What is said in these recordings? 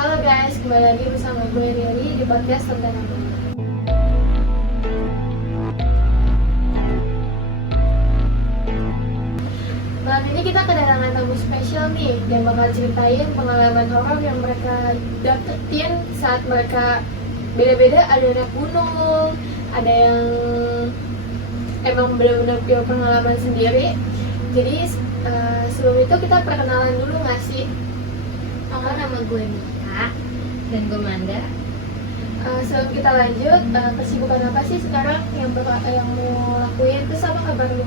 Halo guys, kembali lagi bersama gue Riri di podcast tentang apa? Malam ini kita kedatangan tamu spesial nih yang bakal ceritain pengalaman horor yang mereka dapetin saat mereka beda-beda. Ada yang naik gunung, ada yang emang benar-benar punya pengalaman sendiri. Jadi sebelum itu kita perkenalan dulu nggak sih? Halo, nama gue Mika dan gue Manda. Sebelum kita lanjut, kesibukan apa sih sekarang yang mau lakuin? Terus apa kabar lu?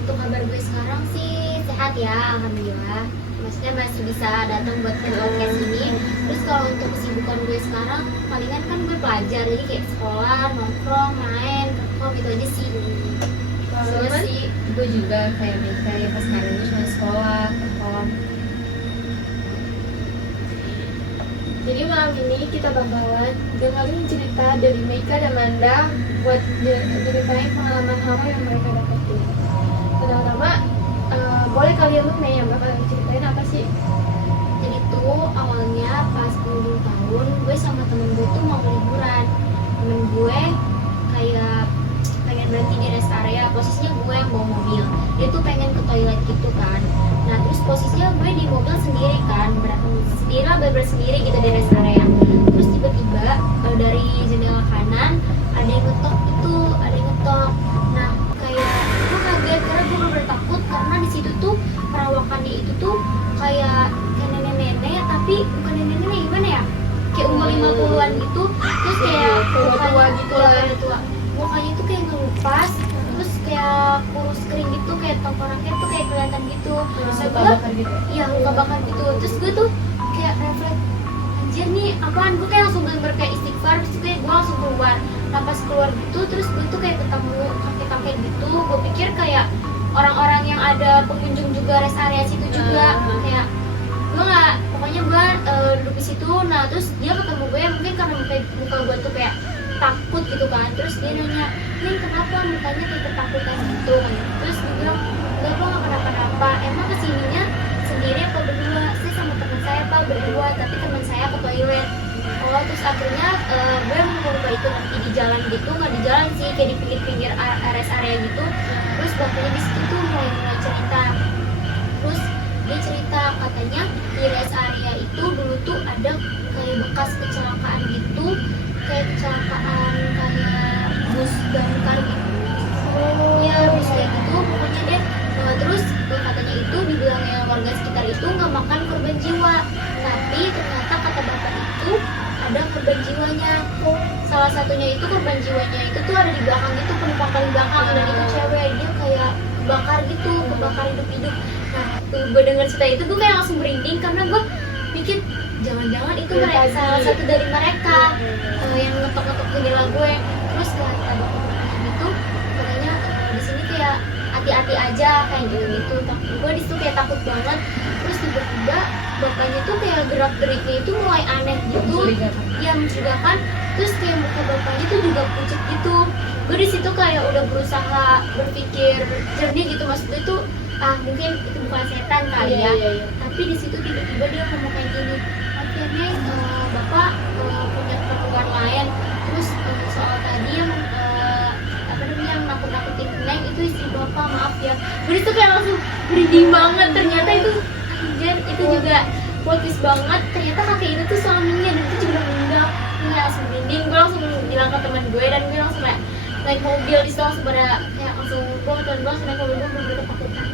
Untuk kabar gue sekarang sih sehat ya, alhamdulillah. Maksudnya masih bisa datang buat ke podcast ini. Terus kalau untuk kesibukan gue sekarang, palingan kan gue pelajar, jadi kayak sekolah, nongkrong, main, kerja gitu aja sih. Sama sih, gue juga kayak Mika ya, pas hari ini cuma sekolah, kerja. Jadi malam ini kita bakalan dengerin cerita dari Meika dan Manda buat ceritain pengalaman horor yang mereka dapetin. Pertama, boleh kalian lu nih yang bakal ceritain apa sih? Jadi tuh awalnya pas penghujung tahun, gue sama temen gue tuh mau liburan. Temen gue kayak pengen berhenti di rest area, posisinya gue yang bawa mobil. Dia tuh pengen ke toilet gitu kan. Nah terus posisinya gue di mobil sendiri kan, bener sendiri gitu di rest area. Terus tiba-tiba dari jendela kanan ada yang ngetok gitu, ada yang ngetok. Nah kayak gue kaget karena gue bener takut karena di situ tuh perawakannya itu tuh kayak nenek-nenek, tapi bukan nenek-nenek, gimana ya? Kayak umur 50-an gitu, terus kayak tua gitu lah. tua. Mukanya tuh kayak ngelupas, terus kayak kurus kering gitu, kayak tengkoraknya tuh kayak kelihatan gitu. Terus Luka gue, bakar gitu. iya luka bakar gitu. Terus gue tuh kayak refleks, anjir nih apaan? Gue kayak langsung bener kayak istighfar, terus kayak gue langsung keluar. Nah pas keluar gitu, terus gue tuh kayak ketemu kakek-kakek gitu. Gue pikir kayak orang-orang yang ada pengunjung juga rest area situ juga. Kayak gue nggak, pokoknya gue duduk di situ. Nah terus dia ketemu gue, mungkin karena muka gue tuh kayak takut gitu kan. Terus dia nanya, Neng kenapa mukanya kayak ketakutan gitu kan. Terus dia bilang, enggak gue nggak kenapa-napa, emang kesininya sendiri apa berdua? Saya sama teman saya pak berdua, tapi teman saya ke toilet. Oh terus akhirnya gue mencoba itu nanti di jalan gitu, nggak di jalan sih, kayak di pinggir-pinggir rest area gitu. Terus bapaknya di situ tuh mulai cerita. Terus dia cerita katanya di rest area itu dulu tuh ada kayak bekas kecelakaan gitu, kayak kecelakaan kayak bus damkar gitu. Ya bus kayak gitu pokoknya deh. Terus katanya itu dibilangnya warga sekitar itu nggak makan korban jiwa, tapi ternyata kata bapak itu ada korban jiwanya. Salah satunya itu korban jiwanya itu tuh ada di belakang gitu, penumpang paling belakang, dan itu cewek, dia kayak kebakar gitu, kebakar hidup-hidup. Nah gue denger cerita itu gue kayak langsung merinding karena gue pikir jangan-jangan itu mereka, salah satu dari mereka yang ngetok-ngetok jendela gue. Terus kata bapak gitu katanya di sini kayak hati-hati aja kayak gitu. Gue di situ kayak takut banget. Terus tiba-tiba bapaknya tuh kayak gerak-geriknya itu mulai aneh gitu, ya mencurigakan. Terus kayak muka bapaknya tuh juga pucat gitu. Gue di situ kayak udah berusaha berpikir jernih gitu, maksudnya tuh mungkin itu bukan setan kali ya. Tapi di situ tiba-tiba dia ngomong kayak gini, akhirnya bapak punya keperluan lain. Terus soal tadi yang yang nakut-nakutin Neng itu istri bapak, maaf ya. Gue itu kayak langsung merinding banget. Ternyata itu anjir, itu juga plotis banget. Ternyata kakek itu tuh suaminya, dan itu juga meninggal. Gue langsung merinding. Gue langsung bilang ke teman gue, dan gue langsung kayak naik mobil. Di situ langsung pada kayak langsung gue teman gue langsung naik mobil, gue bener-bener ketakutan.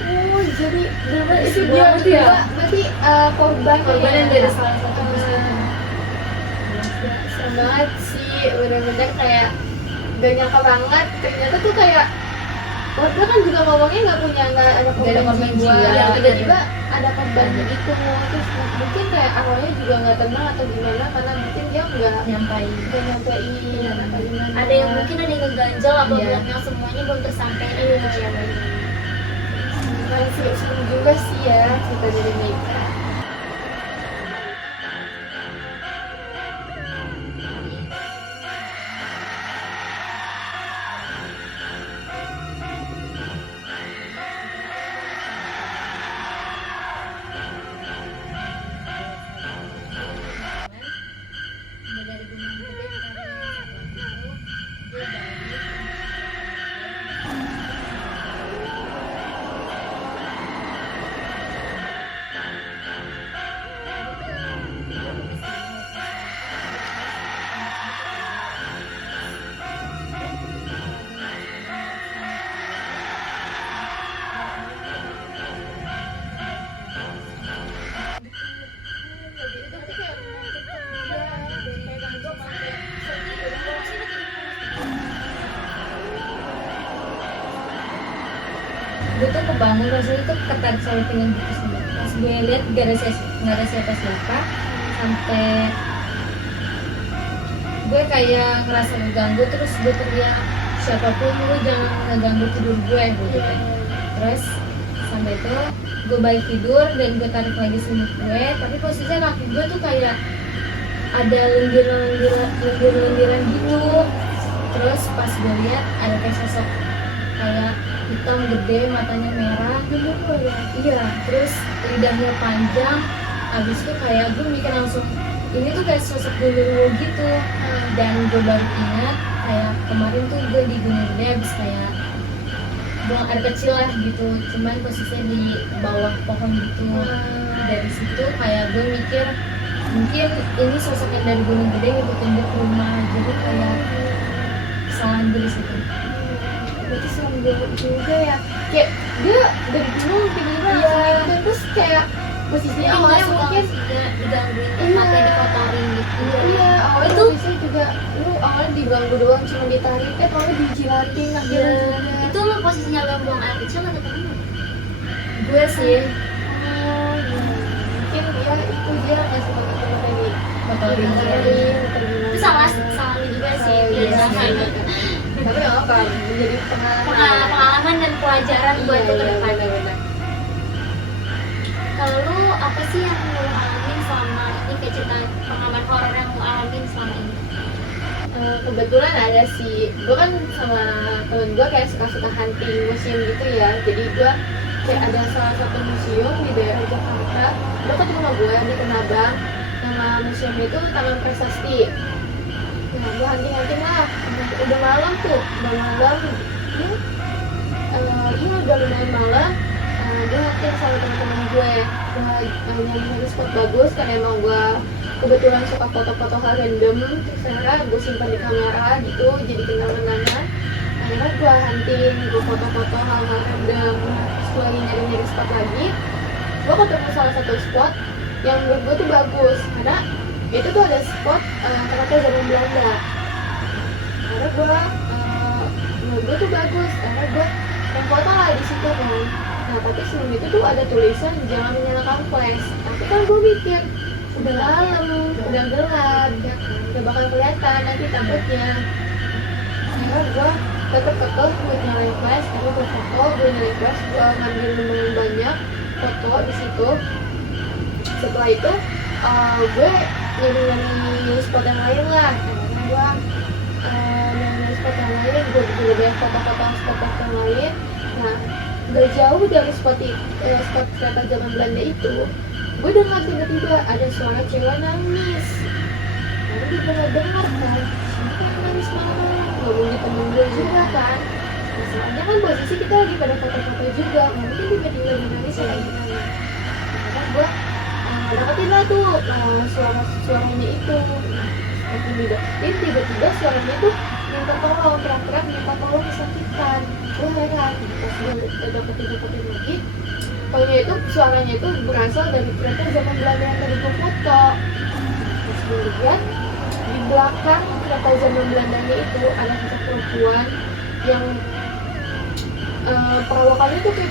Oh jadi bener itu dia ya? Berarti korban Korban ya? dari salah satu bus itu. Serem banget sih, bener-bener kayak gak nyangka banget. Ternyata tuh kayak warga kan juga ngomongnya nggak ada korban jiwa. Ya tiba-tiba ada korban gitu. Terus mungkin kayak awalnya juga nggak tenang atau gimana, karena mungkin dia nggak nyampein apa gimana. Ada yang mungkin ada yang ngeganjel apa yang semuanya belum tersampaikan itu cewek. Paling seru juga sih ya cerita dari Mika. bangun rasanya tuh ketarik sama pengen gitu sih. Pas gue lihat gak ada siapa-siapa sampai gue kayak ngerasa ngeganggu, terus gue teriak siapapun lu jangan ngeganggu tidur gue gitu kan. Terus sampai itu gue balik tidur dan gue tarik lagi selimut gue, tapi posisinya kaki gue tuh kayak ada lendir-lendiran gitu. Terus pas gue lihat ada kayak sosok kayak hitam gede, matanya merah iya, terus lidahnya panjang. Abis itu kayak gue mikir langsung ini tuh kayak sosok dulu gitu. Dan gue baru ingat kayak kemarin tuh gue di Gunung Gede abis kayak buang air kecil lah gitu, cuman posisinya di bawah pohon gitu. Dari situ kayak gue mikir mungkin ini sosok yang dari Gunung Gede ngikutin gue ke rumah, jadi kayak kesalahan gue di situ. Berarti serem juga ya, kayak dia dari gunung tiba-tiba langsung ngikutin, terus kayak posisinya awalnya mungkin digangguin Iya. tempatnya dikotorin gitu. iya awalnya Itu- bisa juga lu awalnya diganggu doang cuma ditarik kalau dijilatin akhirnya juga. Itu lo posisinya lo buang air kecil atau temen lo? Gue sih Mungkin ya itu dia ngasih pakai tadi motorin Itu salah lo juga sih. Iya, Sama iya. gitu. tapi nggak apa menjadi pengalaman. Pengalaman dan pelajaran buat lo ke Iya, depan. benar-benar. Kalau lu apa sih yang lo alamin selama ini, kayak cerita pengalaman horor yang lo alamin selama ini? Kebetulan ada sih, gue kan sama temen gue kayak suka-suka hunting museum gitu ya. Jadi gue kayak ada salah satu museum di daerah Jakarta dekat rumah gue di Kenabang. Nama museum itu Taman Prasasti. Nah gue hunting lah, udah malam tuh, udah malam ya, iya udah lumayan malam. Gue hunting sama teman-teman gue nyari spot bagus karena emang gue kebetulan suka foto-foto hal random, terus akhirnya gue simpan di kamera gitu jadi kenang-kenangan. Akhirnya gue hunting, gue foto-foto hal-hal random. Terus gue lagi nyari-nyari spot lagi, gue ketemu salah satu spot yang menurut gue tuh bagus karena itu tuh ada spot tempatnya zaman Belanda. Akhirnya gue menurut gue tuh bagus, akhirnya gue foto lah di situ kan. Nah tapi sebelum itu tuh ada tulisan jangan menyalakan flash. Tapi kan gue mikir udah malam, udah gelap, ya kan, udah bakal kelihatan nanti takutnya. Akhirnya gue tetep kekeh buat nyalain flash, karena gue foto, gue nyalain flash, gue ngambil lumayan banyak foto di situ. Setelah itu gue nyari spot yang lain lah, karena gue nyari spot yang lain, gue juga banyak foto-foto spot yang lain. Nah gak jauh dari spot kereta zaman Belanda itu, gue dengar tiba-tiba ada suara cewek nangis. Lalu didengar kan, siapa yang nangis malam-malam? Ngomongin temen gue juga kan. Masalahnya kan posisi kita lagi pada foto-foto juga, mungkin tiba-tiba dia nangis ya kayak gimana. Karena gue dapetin lah tuh suaranya itu. Tiba-tiba suaranya tuh minta tolong, teriak-teriak minta tolong kesakitan. Gue heran, pas gue dapetin lagi, pokoknya itu suaranya itu berasal dari kereta zaman Belanda yang tadi gue foto. Terus gue lihat di belakang kereta zaman Belandanya itu ada sosok perempuan yang perawakannya tuh kayak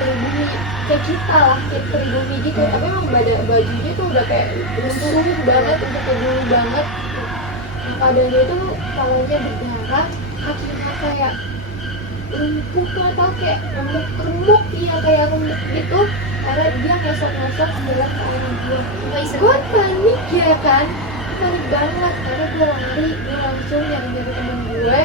pribumi kayak kita lah, kayak pribumi gitu. Tapi emang bajunya tuh udah kayak lusuh banget, udah kayak dulu banget. Nah keadaannya itu kepalanya berdarah, kakinya kayak lumpuh tuh atau kayak remuk iya kayak remuk gitu. Karena dia ngesot-ngesot dalam tangan gue. Gue panik ya kan, panik banget karena gue lari, gue langsung nyari temen gue.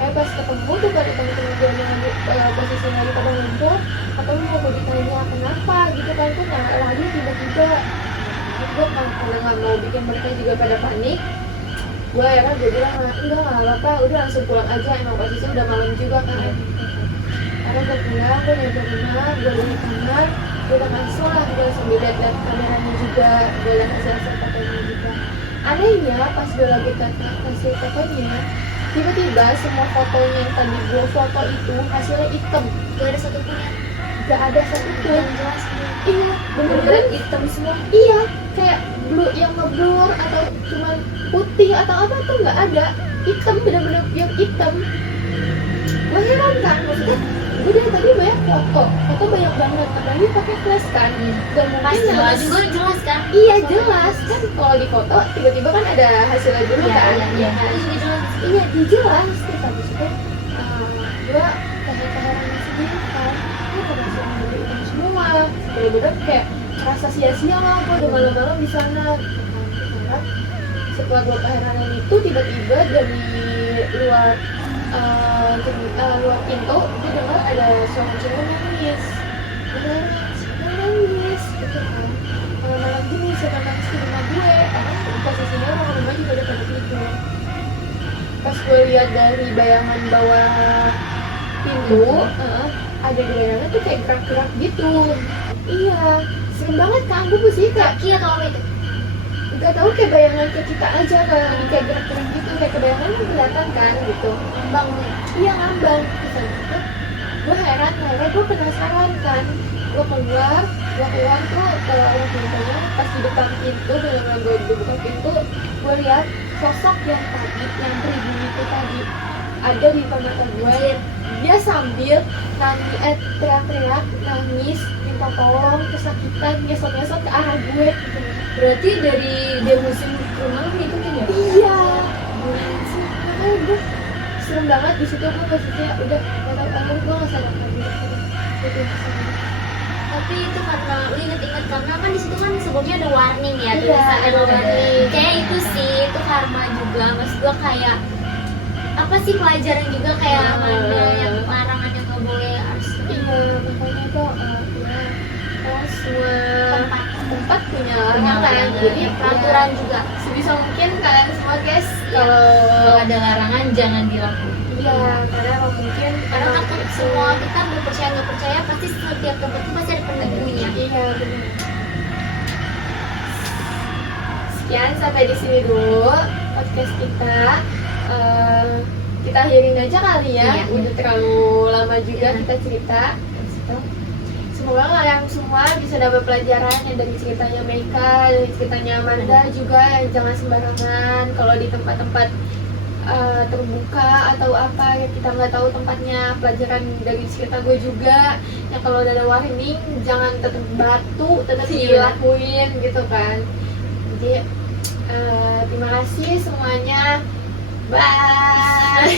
Pas ketemu tuh pada temen-temen gue yang posisi lagi pada ngumpul, atau mau gue ditanya kenapa gitu kan, gue nyala lagi tiba-tiba. Gue karena nggak mau bikin mereka juga pada panik, gue akhirnya gue bilang enggak nggak apa-apa, udah langsung pulang aja, emang posisi udah malam juga kan. Karena gue pulang, gue nyampe rumah, gue di kamar, gue udah ngasih lah, gue sambil lihat kameranya juga, gue lihat hasil fotonya juga. Anehnya pas gue lagi kasih fotonya, tiba-tiba semua fotonya yang tadi gue foto itu hasilnya hitam. Gak ada satupun yang Gak ada satupun. jelas. Iya, bener-bener hitam semua. Iya, kayak blue yang ngeblur atau cuman putih atau apa tuh nggak ada. Hitam, bener-bener yang hitam. Gue heran kan, maksudnya gue dari tadi banyak foto banyak banget, apalagi pakai flash kan, gak Pas mungkin jelas jelas. juga jelas kan. Iya jelas kan, kalau di foto tiba-tiba kan ada hasilnya dulu Iya, kan. iya, iya. Itu juga jelas. Iya dia jelas, terus habis itu gue keheran sendiri kan, gue pada semua itu semua, bener-bener kayak rasa sia-sia lah gue udah malam-malam di sana gitu kan. Setelah gue keheranan itu tiba-tiba dari luar luar pintu gue dengar ada suara cewek nangis, beneran siapa nangis gitu kan, malam-malam gini siapa nangis di rumah gue, karena posisinya orang rumah juga udah pada tidur. Pas gue lihat dari bayangan bawah pintu, ada bayangan tuh kayak gerak-gerak gitu. Iya, serem banget kan, gue sih kayak Kaki atau apa itu? nggak tahu, kayak bayangan ke kita aja kan, kayak gerak-gerak gitu, kayak kebayangan kan kelihatan kan gitu. Bang, Iya ngambang. Terus habis itu gue heran, gue penasaran kan, gue keluar tuh ke arah pintunya. Pas di depan pintu, benar-benar gue buka pintu, gue lihat sosok yang tadi, yang pribumi itu tadi ada di depan mata gue. Dia sambil nangis, teriak-teriak, nangis, minta tolong, kesakitan, ngesot-ngesot ke arah gue gitu. Berarti dari dia musim ke rumah lu ngikutin ya? Iya, makanya gue serem banget di situ. Gue posisinya udah nggak tahu apa, gue nggak sadar lagi. Gitu. tapi itu karena lu inget-inget karena kan di situ kan sebelumnya ada warning ya, Iya, tulisan ada ada. warning. Kayak itu sih, itu karma juga. Maksud gua kayak apa sih, pelajaran juga kayak ada yang larangan yang nggak boleh harus Iya, makanya tuh ya semua tempat punya punya larangan. larangan, Jadi peraturan ya, juga. sebisa mungkin kalian semua guys, Kalau kalau ada larangan jangan dilakukan. iya, karena mungkin Karena takut semua kita berpercaya nggak percaya, pasti setiap tempat itu pasti ada penunggunya. Iya benar. Sekian, sampai di sini dulu podcast kita. Kita akhirin aja kali ya. Iya. Udah terlalu lama juga Iya. kita cerita. Semoga kalian semua bisa dapat pelajaran yang dari ceritanya Meika, dari ceritanya Amanda juga. Jangan sembarangan kalau di tempat-tempat terbuka atau apa yang kita nggak tahu tempatnya. Pelajaran dari cerita gue juga, yang kalau udah ada warning jangan tetap batu, tetap Iya. dilakuin gitu kan. Jadi terima kasih semuanya, bye.